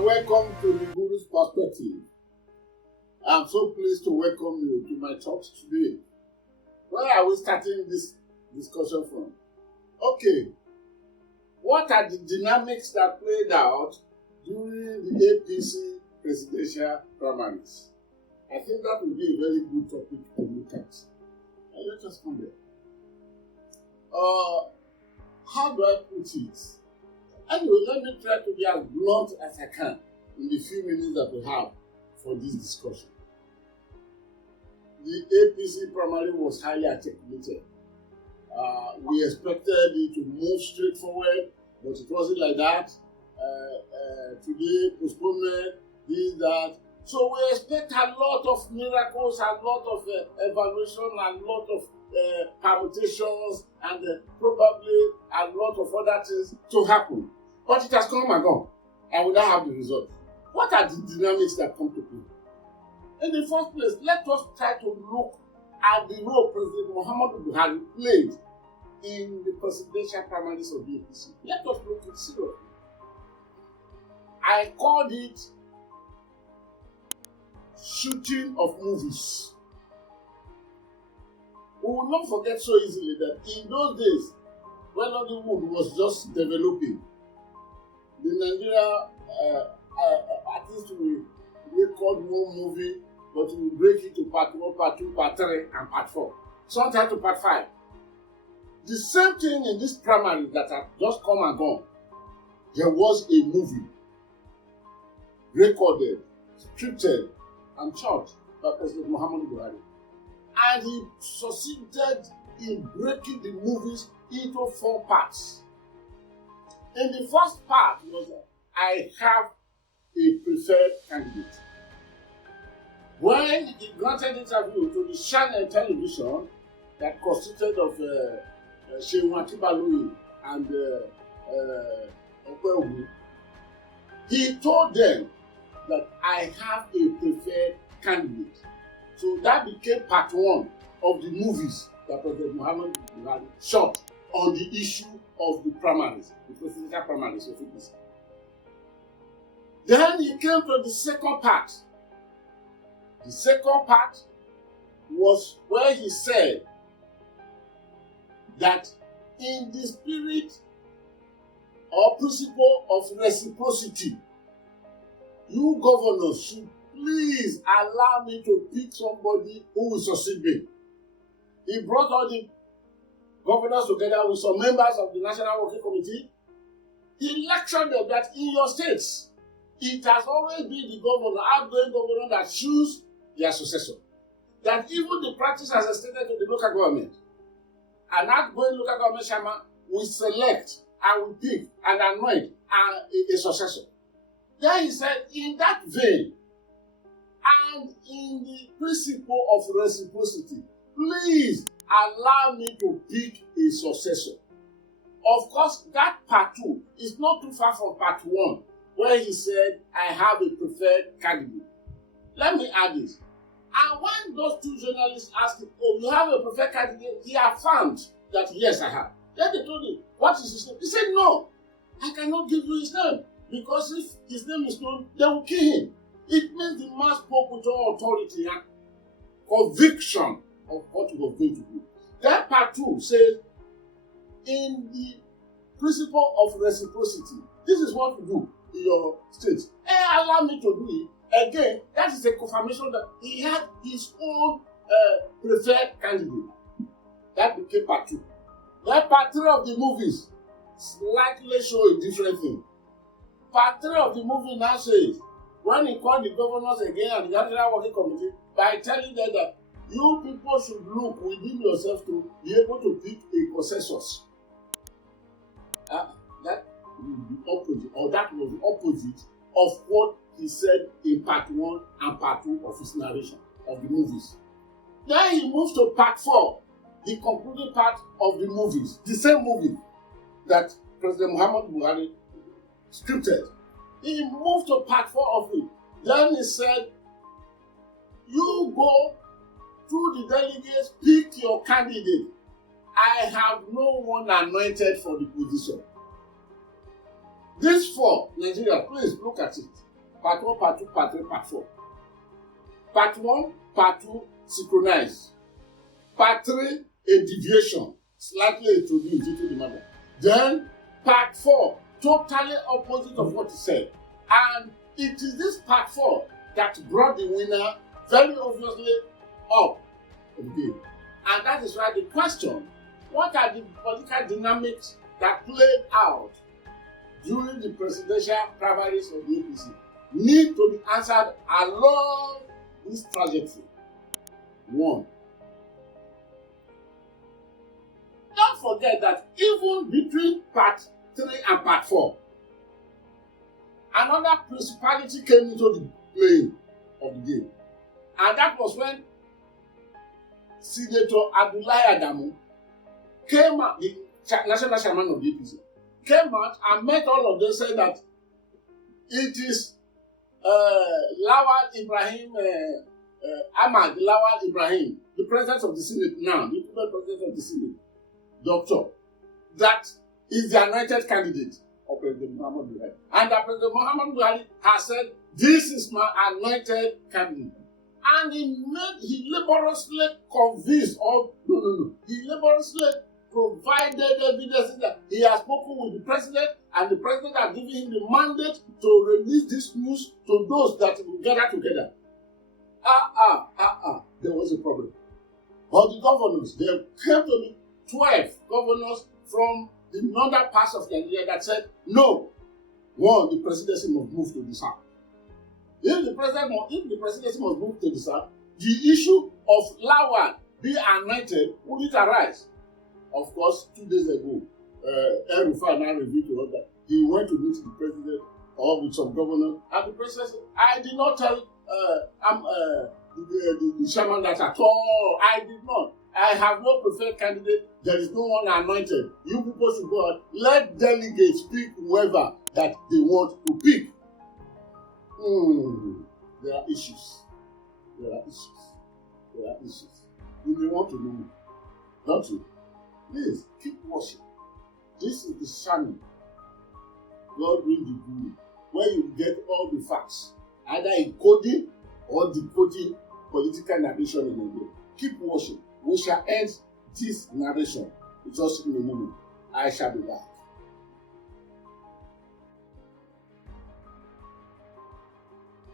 Welcome to the Guru's Perspective. I'm so pleased to welcome you to my talk today. Where are we starting this discussion from? Okay, what are the dynamics that played out during the APC presidential primaries? I think that will be a very good topic to look at. And let us come there. How do I put it? Anyway, let me try to be as blunt as I can in the few minutes that we have for this discussion. The APC primary was highly articulated. We expected it to move straight forward, but it wasn't like that. Today, postponement, this, that. So we expect a lot of miracles, a lot of evaluation, a lot of permutations, and probably a lot of other things to happen. But it has come and gone, and we now have the result. What are the dynamics that come to play? In the first place, let us try to look at the role President Muhammadu Buhari played in the presidential primaries of the APC. Let us look at it seriously. I called it shooting of movies. We will not forget so easily that in those days, when Hollywood was just developing, the Nigeria artists will record one movie, but we will break it to part 1, part 2, part 3, and part 4. Sometimes to part 5. The same thing in this primary that had just come and gone. There was a movie recorded, scripted, and shot by President Muhammadu Buhari. And he succeeded in breaking the movies into 4 parts. In the first part was I have a preferred candidate. When he granted interview to the channel television that consisted of Shehu Akibalui and Okwewu, he told them that I have a preferred candidate. So that became part 1 of the movies that President Muhammadu Buhari shot on the issue of the primaries, the presidential primaries of APC. Then he came to the second part. The second part was where he said that in the spirit or principle of reciprocity, you governors should please allow me to pick somebody who will succeed me. He brought all the governors together with some members of the National Working Committee. He lectured them that in your states, it has always been the governor, outgoing governor, that choose their successor. That even the practice has extended to the local government. An outgoing local government chairman will select and will pick and anoint a successor. Then he said, in that vein, and in the principle of reciprocity, please allow me to pick a successor. Of course, that part 2 is not too far from part 1, where he said, I have a preferred candidate. Let me add this. And when those 2 journalists asked him, oh, you have a preferred candidate? He affirmed that, yes, I have. Then they told him, what is his name? He said, no, I cannot give you his name. Because if his name is known, they will kill him. It means the man spoke with all authority and conviction of what he was going to do. That part 2 says, in the principle of reciprocity, this is what you do in your state. Allow me to do it. Again, that is a confirmation that he had his own preferred candidate. That became part 2. That part 3 of the movies slightly show a different thing. Part 3 of the movie now says, when he called the governors again and the National Working Committee, by telling them that you people should look within yourself to be able to pick a consensus. That was the opposite of what he said in part 1 and part 2 of his narration of the movies. Then he moves to part 4, the concluding part of the movies, the same movie that President Muhammadu Buhari scripted. He moved to part 4 of it. Then he said, you go through the delegates, pick your candidate. I have no one anointed for the position. This 4, Nigeria, please look at it. Part 1, Part 2, Part 3, Part 4. Part 1, Part 2, synchronized. Part 3, a deviation, slightly introduced into the matter. Then, Part 4, totally opposite of what he said. And it is this Part 4 that brought the winner very obviously up again. And that is why the question, what are the political dynamics that played out during the presidential primaries of the APC, need to be answered along this trajectory. 1. Don't forget that even between Part 3 and Part 4, another principality came into the playing of the game. And that was when Senator Abdullahi Adamu came out, the national chairman of the APC, came out and met all of them, said that it is Lawal Ibrahim, Ahmad Lawal Ibrahim, the president of the Senate now, the president of the Senate, doctor, that is the anointed candidate of President Muhammad Buhari. And that President Muhammad Buhari has said, this is my anointed candidate. And he laboriously convinced, he laboriously provided evidence that he has spoken with the president, and the president has given him the mandate to release this news to those that will gather together. There was a problem. But the governors, there came to me 12 governors from the northern parts of Nigeria that said, no, the presidency must move to the south. If the presidency must move to the south, the issue of Lawal being anointed wouldn't arise. Of course, 2 days ago, El-Rufai now revealed to us that he went to meet the president or with some governor, and the president said, I did not tell the chairman that at all. I did not. I have no preferred candidate. There is no one anointed. You people should go out. Let delegates pick whoever that they want to pick. There are issues. You may want to know, don't you? Please keep watching. This is the channel, God bring the good, where you get all the facts, either encoding or decoding political narration in Nigeria. Keep watching. We shall end this narration just in a moment. I shall be back.